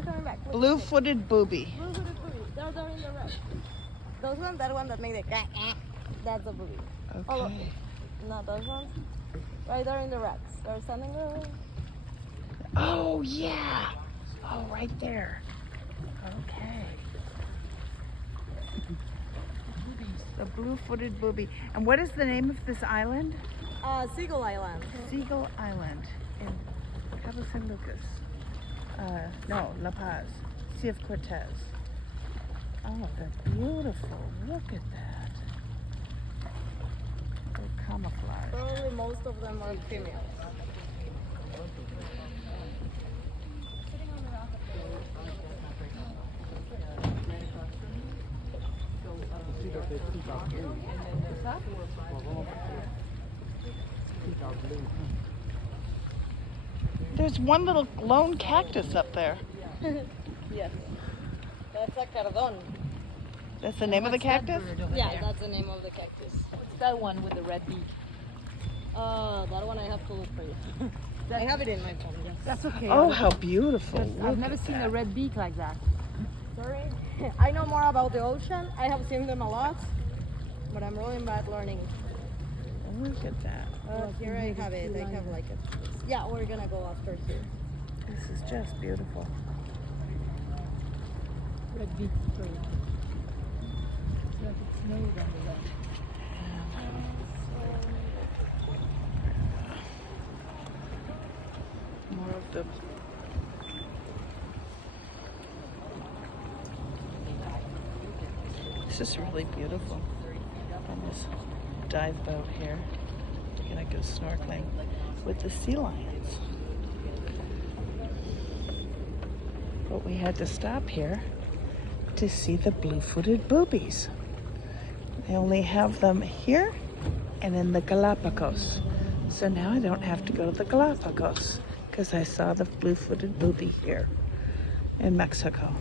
they're coming back. Blue-footed booby. Blue-footed booby. They're in the red. Those ones, that one that make the that's a booby. Oh, Okay. not those ones. Right there in the rocks. They're standing there. Oh, yeah. Oh, right there. Okay. The blue-footed booby. And what is the name of this island? Seagull Island. Seagull Island in Cabo San Lucas. No, La Paz. Sea of Cortez. Oh, they're beautiful. Look at that. They're camouflage. Probably most of them are females. There's one little lone cactus up there. Yes. That's a cardon. That's the name of the cactus? Yeah, that's the name of the cactus. It's that one with the red beak. That one I have to look for you. I have it in my phone, yes. That's okay. Oh, how beautiful. I've Look never at seen that. a red beak like that. Sorry. I know more about the ocean. I have seen them a lot, but I'm really bad learning. Look at that. Here I have it. I have like it. Yeah, we're gonna go after here. This is just beautiful. Red beak tree. It's like it's snow on the red. More of them. This is really beautiful. On this dive boat here. We're gonna go snorkeling with the sea lions. But we had to stop here to see the blue-footed boobies. They only have them here and in the Galapagos. So now I don't have to go to the Galapagos because I saw the blue-footed booby here in Mexico.